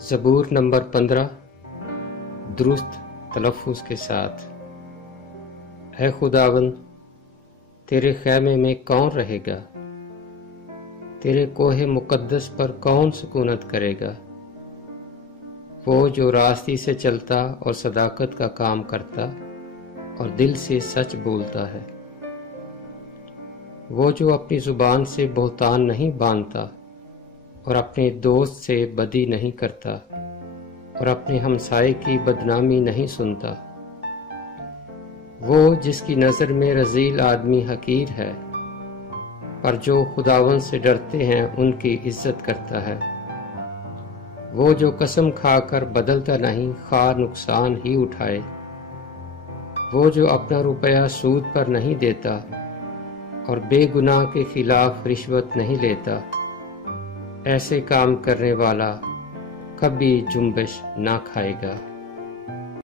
زبور نمبر 15 درست تلفظ کے ساتھ۔ اے خداوند، تیرے خیمے میں کون رہے گا؟ تیرے کوہ مقدس پر کون سکونت کرے گا؟ وہ جو راستی سے چلتا اور صداقت کا کام کرتا اور دل سے سچ بولتا ہے، وہ جو اپنی زبان سے بہتان نہیں باندھتا اور اپنے دوست سے بدی نہیں کرتا اور اپنے ہمسائے کی بدنامی نہیں سنتا، وہ جس کی نظر میں رذیل آدمی حقیر ہے، پر جو خداوند سے ڈرتے ہیں ان کی عزت کرتا ہے، وہ جو قسم کھا کر بدلتا نہیں خواہ نقصان ہی اٹھائے، وہ جو اپنا روپیہ سود پر نہیں دیتا اور بے گناہ کے خلاف رشوت نہیں لیتا، ایسے کام کرنے والا کبھی جنبش نہ کھائے گا۔